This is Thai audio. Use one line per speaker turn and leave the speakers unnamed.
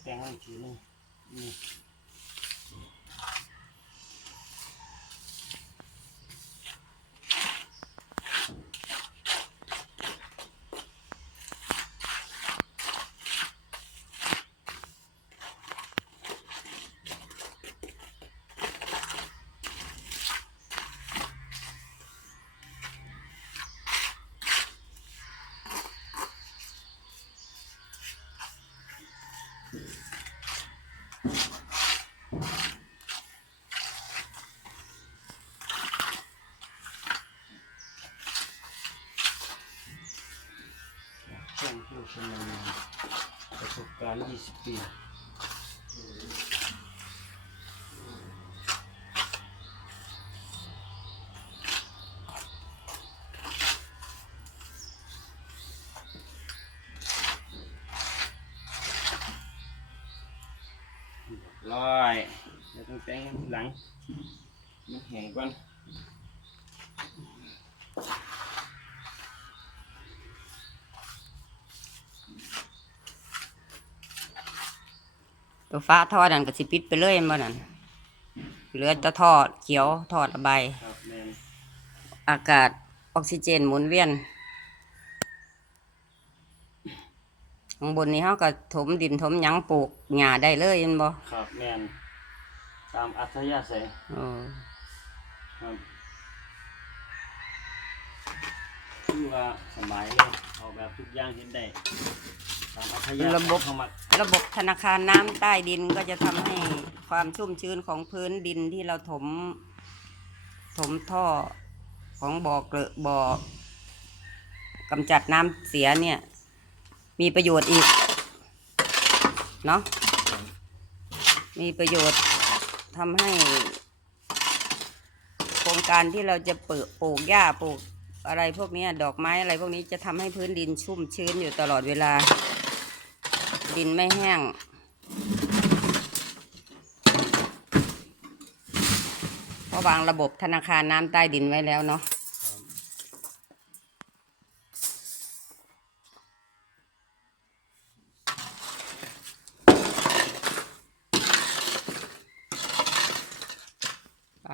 มาแต่งไว้อีกทีหนึงนี่ ช่างผู้ชำนาญประสบการณ์ 20 ปีร้อยเดี๋ยวต้องแต่งทีหลัง มันแห้งก่อน
ตัวฟ้าทอดนั่นก็สิปิดไปเลยแม่นบ่นั่นเหลือแต่ทอดเขียวทอดระบ
ครับแมน
อากาศออกซิเจนหมุนเวียนข้างบนนี้เขาก็ถมดินถมหยังปลูกหญ้าได้เลยเห็นบ่
ครับแมนตามอัธยาศัย
เออ
ครับคือว่าสมัยเลยออกแบบทุกอย่างเห็นได้
ระบบระบบธนาคารน้ำใต้ดินก็จะทำให้ความชุ่มชื้นของพื้นดินที่เราถม ถมท่อของบ่อเกลอะบ่อกำจัดน้ำเสียเนี่ย มีประโยชน์อีก เนาะมีประโยชน์ทำให้ โครงการที่เราจะเปลูกปลูกหญ้าปลูกอะไรพวกนี้ดอกไม้อะไรพวกนี้จะทำให้พื้นดินชุ่มชื้นอยู่ตลอดเวลา ดินไม่แห้ง เพราะวางระบบธนาคารน้ำใต้ดินไว้แล้วเนาะไป